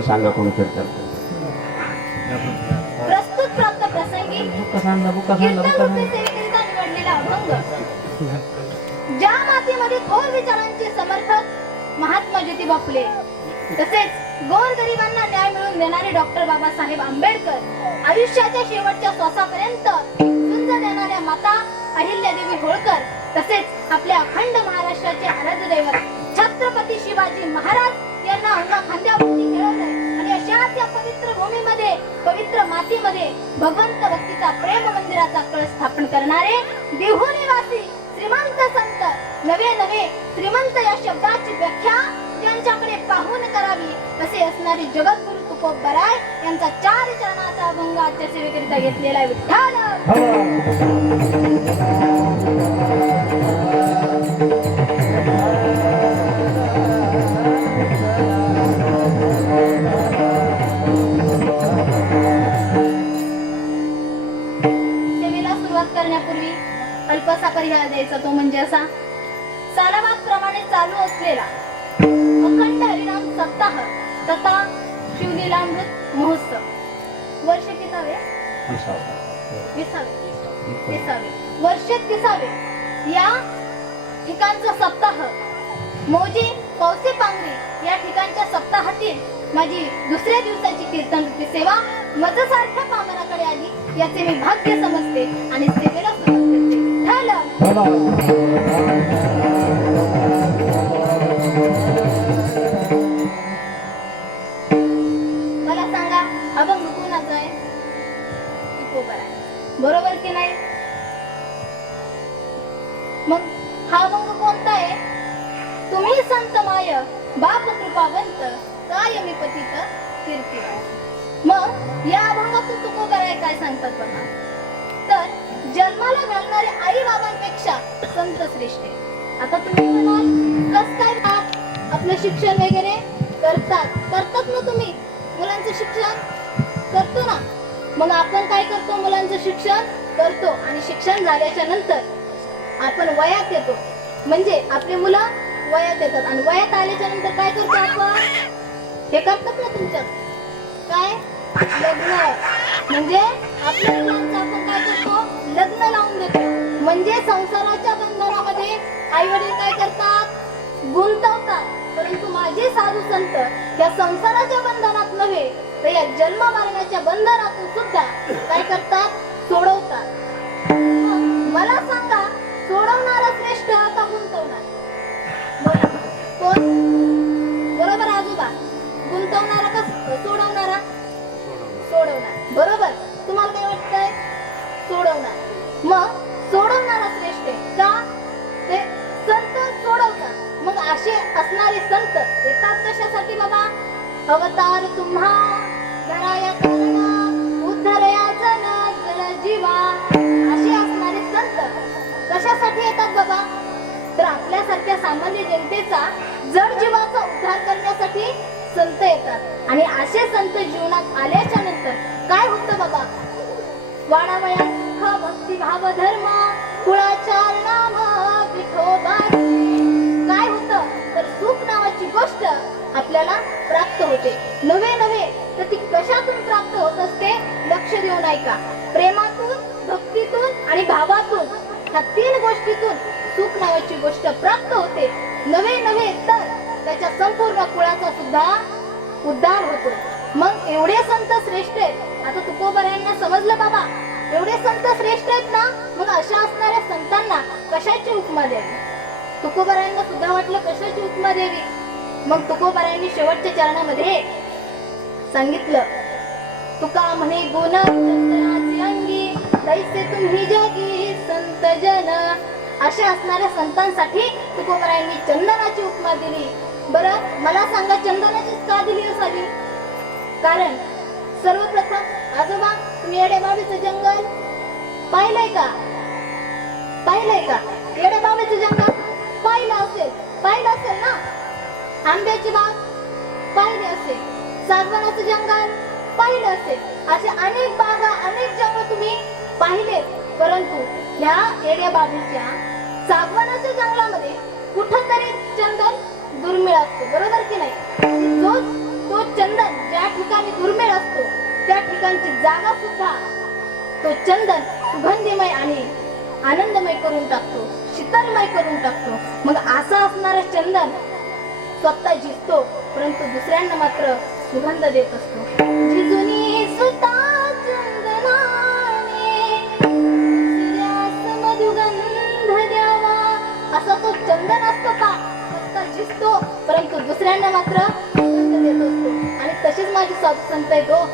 एक सांगा कोण करतात प्रस्तुत प्राप्त प्रसंगी ज्या मातीमध्ये थोर विचारांचे समर्थक महात्मा ज्योतिबा फुले तसेच गोरगरिबांना न्याय मिळवून देणारे डॉक्टर बाबासाहेब आंबेडकर आयुष्याच्या शेवटच्या श्वासापर्यंत झुंज देणाऱ्या माता अहिल्यादेवी होळकर मध्ये भगवंत भक्तीचा प्रेम मंदिराचा कळ स्थापन करणारे देहू श्रीमंत संत नवे नवे श्रीमंत या शब्दाची व्याख्या ज्यांच्याकडे पाहून करावी तसे असणारे जगद्गुरु तुकोब बराय यांचा चार चरणाचा अभंग आजच्या सेवेकरिता घेतलेला आहे. विठ्ठल असलेला अखंड हरिनाम सप्ताह तथा शिवलीलामृत महोत्सव. वर्ष किसावे विसावे. विसावे. वर्ष तिसावे. या ठिकाणचा सप्ताह. मोजी पौसे पांगरी या ठिकाणच्या सप्ताहातील माझी दुसऱ्या दिवसाची कीर्तन सेवा मजसारख्या पामराकडे आली याचे मी भाग्य समजते आणि सेवेला सुरुवात करते. झालं बरोबर की नाही? मग हा मग कोणता आहे? तुम्ही संत माय बाप कृपावंत काय मी पतित कीर्तिवाय मग या अभंगातून तुकोबर आहे काय सांगतात बघा. तर जन्माला घालणारे आई बाबांपेक्षा संत श्रेष्ठ आता तुम्ही म्हणाल कस काय आपलं शिक्षण वगैरे करतात. करतात ना तुम्ही? मुलांचं शिक्षण? करतो ना? मग आपण काय करतो? मुलांचं शिक्षण करतो आणि शिक्षण झाल्याच्यानंतर आपण वयात येतो. म्हणजे आपली मुलं वयात येतात. आणि वयात आल्याच्यानंतर काय करतो आपण? हे करतात ना तुमच्या काय? लग्न. म्हणजे आपल्या मुलांचं आपण काय करतो? लग्न लावून देतो. म्हणजे संसाराच्या बंधनामध्ये आई वडील काय करतात? गुंतवतात. परंतु माझे साधू संत या संसाराच्या बंधनात नव्हे तर या जन्म मारण्याच्या बंधनातून सुद्धा काय करतात? सोडवतात. मला सांगा सोडवणारा श्रेष्ठ का गुंतवणार? कोण? बरोबर आजोबा. गुंतवणारा का सोडवणारा? सोडवणार. बरोबर. तुम्हाला काय वाटतंय? सोडवणार. मग सोडवणारा श्रेष्ठ का? ते संत सोडवतात. मग असे असणारे संत येतात कशासाठी बाबा? अवतार तुम्हा धराया करणार उद्धरया जन जन जीवा. असे असणारे संत कशासाठी येतात बाबा? तर आपल्यासारख्या सामान्य जनतेचा जड जीवाचा उद्धार करण्यासाठी संत येतात. आणि असे संत जीवनात आल्याच्यानंतर काय होतं बाबा? वाढावया सुख भक्ती भाव धर्म कुळाचार नाम विठोबाची काय सुख नावाची गोष्ट आपल्याला प्राप्त होते. नवे नव्हे तर ती कशातून प्राप्त होत असते लक्ष देऊन ऐका. प्रेमातून भक्तीतून आणि भावातून ह्या तीन गोष्टीतून सुख नावाची गोष्ट प्राप्त होते. नवे नव्हे तर त्याच्या संपूर्ण कुळाचा सुद्धा उद्धार होतो. मग एवढे संत श्रेष्ठ आहेत. आता तुकोबर यांना समजलं बाबा. एवढे संत श्रेष्ठ आहेत ना? मग अशा असणाऱ्या संतांना कशाची उपमा द्यावी? तुकोबारायांना सुद्धा वाटलं कशाची उपमा द्यावी? मग तुकोबारायांनी शेवटच्या चरणामध्ये सांगितलं तुका म्हणे गुण अंगी तैसे तुम्ही जगी संत जन. अशा असणाऱ्या संतांसाठी तुकोबारायांनी चंदनाची उपमा दिली. बरं मला सांगा चंदनाचीच का दिली असावी? कारण सर्वप्रथम आजोबा तुम्ही येडेबाबीचं जंगल पाहिलंय का? पाहिलंय का? येडेबाबीचं जंगल? पाहिलं असेल पाहिलं असेल ना? आंब्याची बाग पाहिली असेल. सागवानाचं जंगल पाहिलं असेल. असे अनेक बागा अनेक जंगल तुम्ही पाहिले. परंतु ह्या एड्या बाबीच्या सागवानाच्या जंगलामध्ये कुठंतरी चंदन दुर्मिळ असतो. बरोबर की नाही? जो तो चंदन ज्या ठिकाणी दुर्मिळ असतो त्या ठिकाणची जागा सुद्धा तो चंदन सुगंधीमय आणि आनंदमय करून टाकतो. शीतलमय करून टाकतो. मग असा असणारा चंदन स्वतः जिजतो परंतु दुसऱ्यांना मात्र सुगंध देत असतो. सुता असा तो चंदन असतो का? स्वतः जिजतो परंतु दुसऱ्यांना मात्र सुगंध देत असतो. आणि तसेच माझे संत आहेत हो.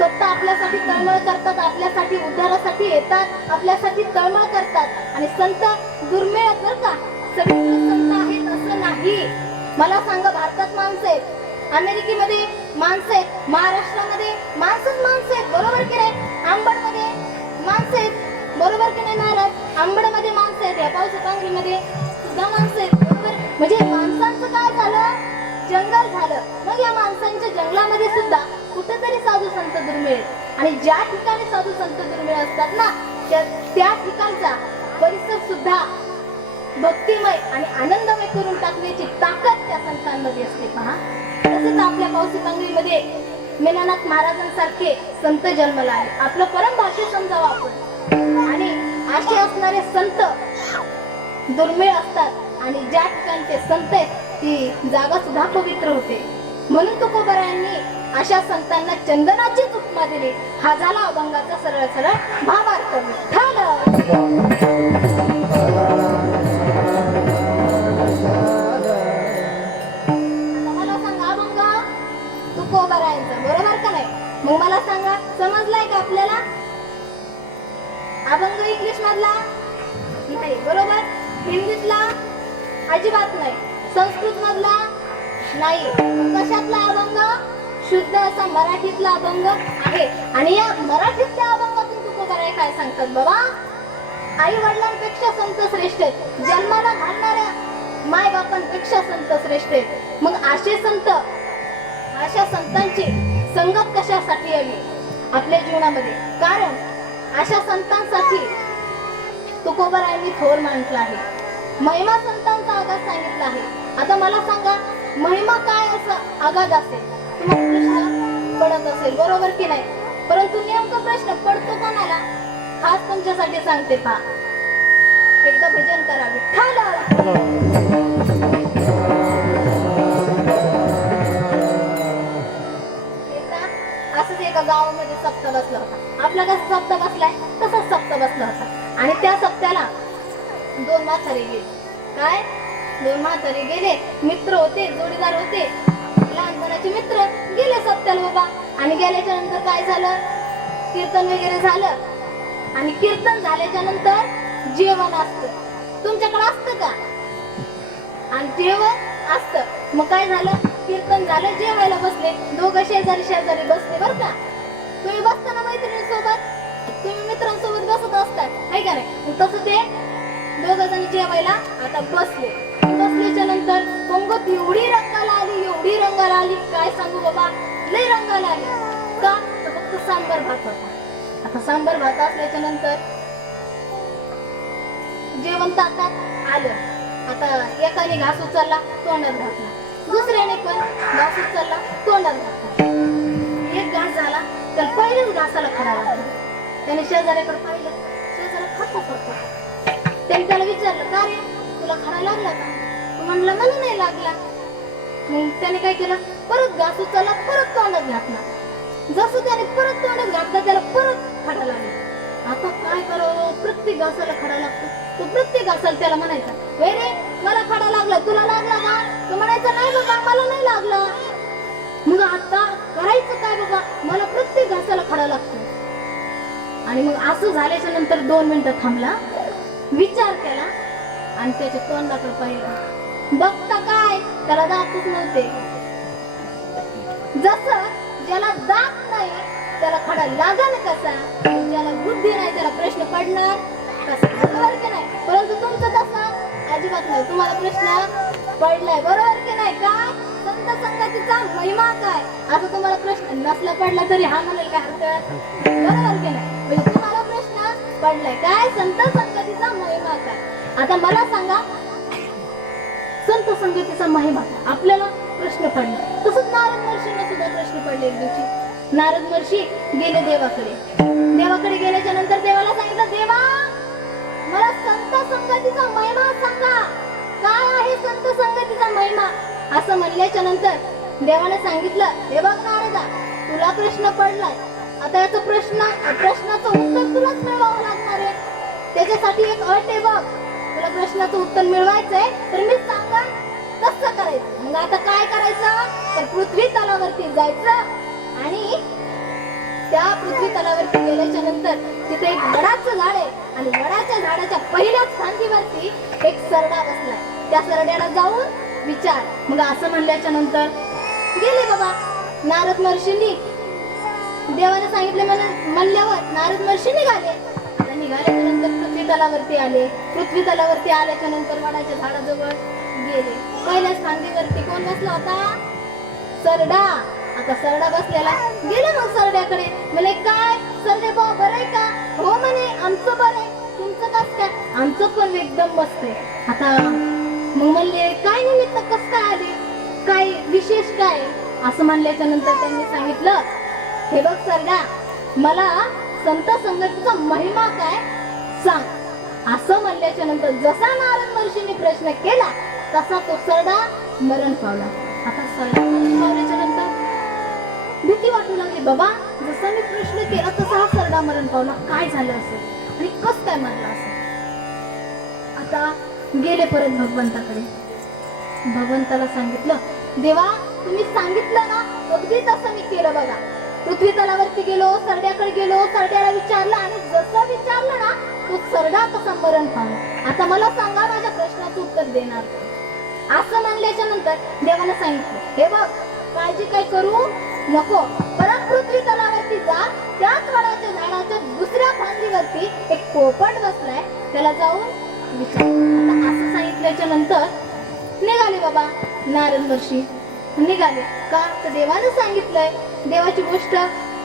स्वतः आपल्यासाठी तळमळ करतात आपल्यासाठी उद्धारासाठी येतात आपल्यासाठी तळमळ करतात. आणि संत दुर्मिळ आहेत बरं का? सगळे संत आहेत असं नाही. मला सांगा भारतात माणसं आहेत. अमेरिकेमध्ये माणसं आहेत महाराष्ट्रामध्ये माणसंच माणसं आहेत बरोबर की नाही? आंबडमध्ये माणसं आहेत बरोबर की नाही महाराज? आंबडमध्ये माणसं आहेत या पावसातांगरीमध्ये सुद्धा माणसं आहेत बरोबर? म्हणजे माणसांचं काय झालं? जंगल झालं. मग या माणसांच्या जंगलामध्ये सुद्धा कुठेतरी साधू संत दुर्मिळ. आणि ज्या ठिकाणी साधू संत दुर्मिळ असतात ना त्या त्या ठिकाणचा परिसर सुद्धा भक्तिमय आणि आनंदमय करून टाकण्याची ताकद त्या संतांमध्ये असते. पहा. तसंच आपल्या पावसी पांगरीमध्ये मेनानाथ महाराजांसारखे संत जन्मला आहे आपलं परम भाष्य समजावं आपण. आणि असे असणारे संत दुर्मिळ असतात. आणि ज्या ठिकाणचे ते संत आहेत ती जागा सुद्धा पवित्र होते. म्हणून तुकोबरायांनी अशा संतांना चंदनाचीच उपमा दिली हा झाला अभंगाचा सरळ सरळ भावार्थ मला सांगा अभंग? तुकोबरायांचा बरोबर का नाही? मग मला सांगा समजलाय का आपल्याला? अभंग इंग्लिश मधला? नाही. बरोबर? हिंदीतला? अजिबात नाही. संस्कृत मधला? नाही. कशातला अभंग? शुद्ध असा मराठीतला अभंग आहे. आणि या मराठीतल्या अभंगातून तुकोबाराय काय सांगतात बाबा? आई वडिलांपेक्षा संत श्रेष्ठ आहेत. जन्माला घालणाऱ्या माय बापांपेक्षा संत श्रेष्ठ आहेत. मग असे संत अशा संतांची संगत कशासाठी यावी आपल्या जीवनामध्ये. कारण अशा संतांसाठी तुकोबरायांनी थोर मांडला आहे. महिमा संतांचा आगाज सांगितला आहे. आता मला सांगा महिमा काय असं आगाज असेल? प्रश्न पडत असेल बरोबर की नाही? परंतु नेमका प्रश्न पडतो कोणाला? खास तुमच्यासाठी सांगते पहा. एकदा भजन करावे. असंच एका गावामध्ये सप्ताह बसला होता. आपला कसा सप्ताह बसलाय? तसाच सप्ताह बसला होता. आणि त्या सप्त्याला दोन म्हातारे गेले. काय? दोन म्हातारे गेले. मित्र होते जोडीदार होते. लहानपणाचे मित्र गेले सत्याला बाबा. आणि गेल्याच्यानंतर काय झालं? कीर्तन वगैरे झालं. आणि कीर्तन झाल्याच्यानंतर जेवण असतं. तुमच्याकडे असतं का? आणि जेवण असतं. मग काय झालं? कीर्तन झालं जेवायला बसले. दोघं शेजारी शेजारी बसले बर का? तुम्ही बसताना मैत्रिणी सोबत तुम्ही मित्रांसोबत बसत असतात. आहे का नाही? मग तसं ते दोघ जण जेवायला आता बसले. बसल्याच्या नंतर पंगत एवढी रंगाला आली एवढी रंगाला आली काय सांगू बाबा? लय रंगाला आली. का? तर फक्त सांबर भात होता. आता सांबर भात असल्याच्या नंतर जेवण ताटात आलं. आता एकाने घास उचलला तोंडात घातला. दुसऱ्याने पण घास उचलला तोंडात घातला. एक घास झाला तर पहिल्याच घासाला खडा लागला. त्याने शेजाऱ्याकडे पाहिलं. शेजाऱ्या खाता पडतो त्याने त्याला विचारलं का रे? तुला खडा लागला का? म्हणलं मला नाही लागला. मग त्याने काय केलं? परत घास उचलला परत तोंडात घातला. जसं त्याने परत तोंडात घातला त्याला परत खडा लागला. आता काय करावं? प्रत्येक घासाला खडा लागतो. तो प्रत्येक घासाला त्याला म्हणायचा "वै रे मला खडा लागला तुला लागला का? तो म्हणायचा नाही बाबा मला नाही लागला. मग आता करायचं काय बाबा? मला प्रत्येक घासाला खडा लागतो. आणि मग असं झाल्याच्यानंतर दोन मिनिटं थांबला विचार केला आणि त्याच्या तोंडाकडे पाहिलं. बघता काय? त्याला दातच नव्हते. जसं ज्याला दात नाही त्याला खडा लागल कसा? ज्याला बुद्धी नाही त्याला प्रश्न पडणार कसा बरोबर की नाही? परंतु तुमचं तसं अजिबात नाही. तुम्हाला प्रश्न पडलाय बरोबर की नाही काय संत संगतीचा महिमा काय? असं तुम्हाला प्रश्न नसला पडला तरी हा म्हणाल काय हरकत? बरोबर की नाही? म्हणजे तुम्हाला प्रश्न पडलाय. काय? संत संगतीचा महिमा काय? आता मला सांगा संत संगतीचा महिमा आपल्याला प्रश्न पडला. तसंच नारद महर्षींना सुद्धा प्रश्न पडले एक दिवशी. नारद महर्षी गेले देवाकडे. देवाकडे गेल्याच्यानंतर देवाला सांगितलं देवा मला संत संगतीचा महिमा सांगा. काय आहे संत संगतीचा महिमा? असं म्हणल्याच्या नंतर देवाने सांगितलं हे बघ नारदा तुला प्रश्न पडलाय. आता याचा प्रश्न प्रश्नाचं उत्तर तुलाच मिळवावं लागणार आहे. त्याच्यासाठी एक अट आहे बघ. तुला प्रश्नाचं उत्तर मिळवायचंय तर मी सांगा कसं करायचं? मग आता काय करायचं? तर पृथ्वी तलावरती जायचं आणि त्या पृथ्वी तलावरती गेल्याच्यानंतर तिथे एक वडाचं झाड आहे आणि वडाच्या झाडाच्या पहिल्याच फांदीवरती एक सरडा बसला त्या सरड्याला जाऊन विचार. मग असं म्हणल्याच्या नंतर गेले बाबा नारद महर्षींनी देवाने सांगितले म्हणल्यावर नारद महर्षी निघाले. आता तलावरती आले. पृथ्वी तलावरती आल्याच्यानंतर वडाच्या झाडाजवळ गेले. पहिल्याच फांदीवरती कोण बसला होता? सरडा. आता सरडा बसलेला. गेले मग सरड्याकडे. म्हणे काय? सरडे भाऊ बरं आहे का? हो म्हणे आमचं बरं आहे. तुमचं कस काय? आमचं पण एकदम मस्त आहे. आता मग म्हणले काय निमित्त कस काय आले? काय विशेष काय असं म्हणल्याच्या नंतर त्यांनी सांगितलं हे बघ सरडा मला संत संगतीचा महिमा काय? सांग. असं म्हणल्याच्या नंतर जसा नारद महर्षीने प्रश्न केला तसा तो सरडा मरण पावला. आता सरडा मरण पावल्याच्या नंतर भीती वाटू लागली बाबा जसा मी प्रश्न केला तसा हा सरडा मरण पावला. काय झालं असेल आणि कस काय मरला असेल आता गेले परत भगवंताकडे. भगवंताला सांगितलं देवा तुम्ही सांगितलं ना अगदी तसं मी केलं बघा. पृथ्वी तलावरती गेलो सरड्याकडे गेलो सरड्याला विचारलं आणि जसं विचारलं ना तो सरडा पाहू. आता मला सांगा माझ्या प्रश्नाचं उत्तर देणार. असं म्हणल्याच्या नंतर देवाला सांगितलं हे बघ काळजी काय करू नको. परत पृथ्वी तलावरती जा. त्याच वडाच्या झाडाच्या दुसऱ्या फांदीवरती एक पोपट बसलाय. त्याला जाऊन विचार. असं सांगितल्याच्या नंतर निघाले बाबा. नारद वर्षी निघाले. का? तर देवानं सांगितलंय. देवाची गोष्ट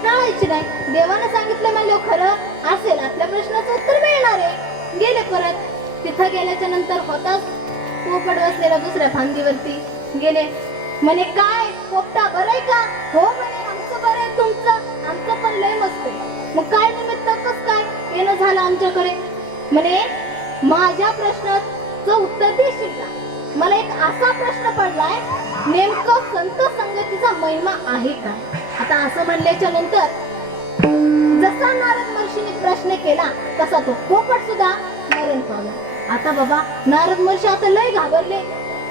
टाळायची नाही देवानं सांगितलं म्हणलं खरं असेल आपल्या प्रश्नाचं उत्तर मिळणार आहे. गेले परत. तिथं गेल्याच्यानंतर होताच पोपट बसलेला दुसऱ्या फांदीवरती. गेले. म्हणे काय? पोपटा बरं आहे का? हो म्हणे आमचं बरं आहे तुमचं. आमचं पण लय मस्त मग काय निमित्त? कस काय? येणं झालं आमच्याकडे. म्हणे माझ्या प्रश्नाचं उत्तर देशील का? मला एक असा प्रश्न पडलाय नेमकं संत संगतीचा महिमा आहे का? आता असं म्हणल्याच्या नंतर जसा नारद महर्षीने प्रश्न केला तसा तो पोपट सुद्धा मरण पावला. आता बाबा नारद महर्षी आता लय घाबरले.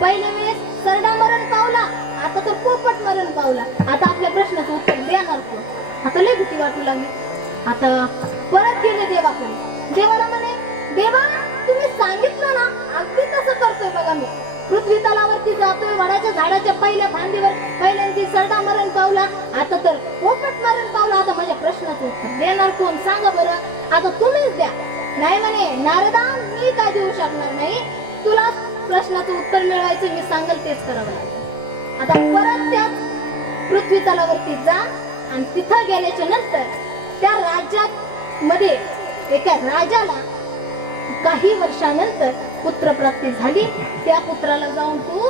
पहिल्या वेळेस सरडा मरण पावला आता तर पोपट मरण पावला. आता आपल्या प्रश्नाचं उत्तर देणार कोण? आता लय भीती वाटू लागली. आता परत गेले देवाकडे. देवाला म्हणे देवा तुम्ही सांगितलं ना अगदी तसं करतोय बघा मी. पृथ्वी तलावरती जातोय वडाच्या झाडाच्या पहिल्या फांदीवर पहिल्यांदी सरडा मरण पावला. आता तर पोपट मरण पावला. आता माझ्या प्रश्नाचं उत्तर देणार कोण? सांगा बरं. आता तुम्हीच द्या. नाही म्हणे नारदा मी काय देऊ शकणार नाही? तुला प्रश्नाचं उत्तर मिळवायचं मी सांगेल तेच करावं लागेल. आता परत त्याच पृथ्वी तलावरती जा आणि तिथं गेल्याच्यानंतर त्या राज्यात मध्ये एका राजाला काही वर्षानंतर पुत्रप्राप्ती झाली त्या पुत्राला जाऊन तू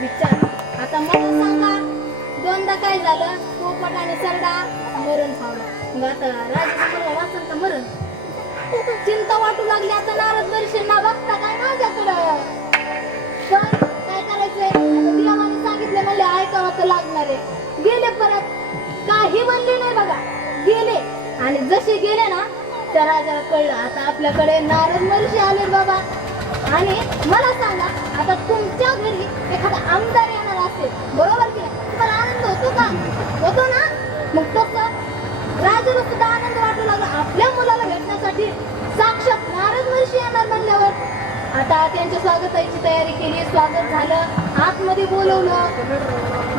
विचार. आता मला सांगा दोनदा काय झालं? पोपट आणि सरडा मरण पावला. मग आता राजाचं वाचन तर मरण. चिंता वाटू लागली आता नारद वर्षींना बघता काय माझ्याकडं पण काय करायचंय? आता देवाने सांगितले म्हणले ऐकावं तर लागणार आहे. गेले परत. काही म्हणले नाही बघा. गेले. आणि जसे गेले ना त्या राजाला कळलं आता आपल्याकडे नारद मर्षी आले बाबा. आणि मला सांगा आता तुमच्या घरी एखादा आमदार येणार असेल बरोबर की नाही? तुम्हाला आनंद होतो का? होतो ना? मग तसं राजाला सुद्धा आनंद वाटू लागला. आपल्या मुलाला भेटण्यासाठी साक्षात नारद वर्षी येणार म्हणल्यावर. आता त्यांच्या स्वागताची तयारी केली स्वागत झालं. आतमध्ये बोलवलं.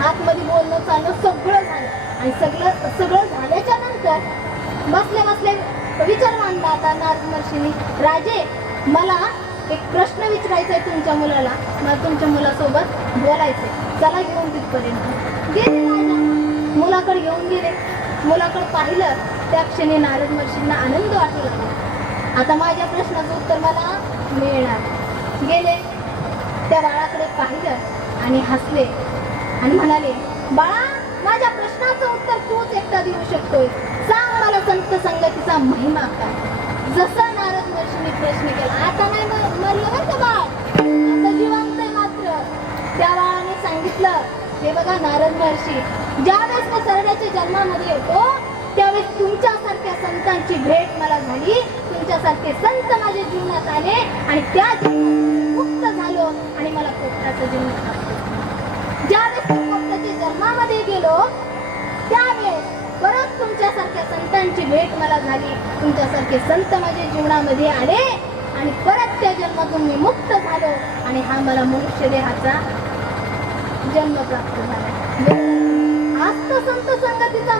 आतमध्ये बोलणं चाललं सगळं झालं. आणि सगळं सगळं झाल्याच्यानंतर बसले बसले विचार मांडला आता नारद महर्षींनी राजे मला एक प्रश्न विचारायचा आहे तुमच्या मुलाला मला तुमच्या मुलासोबत बोलायचंय. चला घेऊन तिथपर्यंत. गेले राजा. मुलाकडे घेऊन गेले. मुलाकडे पाहिलं त्या क्षणी नारद महर्षींना आनंद वाटू लागला. आता माझ्या प्रश्नाचं उत्तर मला मिळणार. गेले त्या बाळाकडे पाहिलं आणि हसले आणि म्हणाले बाळा माझ्या प्रश्नाचं उत्तर तूच एकटा देऊ शकतोय. सांग मला संत संगतीचा महिमा काय? जसा नारद प्रश्न केला. आता नाही म- मरलं बरं का बाळ? आता जिवंत आहे मात्र. त्या बाळाने सांगितलं हे बघा नारद महर्षी ज्यावेळेस मी सरण्याच्या जन्मामध्ये येतो त्यावेळेस तुमच्यासारख्या संतांची भेट मला झाली. तुमच्यासारखे संत माझ्या जीवनात आले आणि त्या जीवनात मुक्त झालो आणि मला पोपटाचा जीवन प्राप्त झाला. ज्यावेळेस मी पोपटाच्या जन्मामध्ये गेलो परत तुमच्यासारख्या संतांची भेट मला झाली. तुमच्यासारखे संत माझ्या जीवनामध्ये आले आणि परत त्या जन्मातून मी मुक्त झालो आणि हा मला मनुष्य देहाचा जन्म प्राप्त झाला. आज तो संत संगतीचा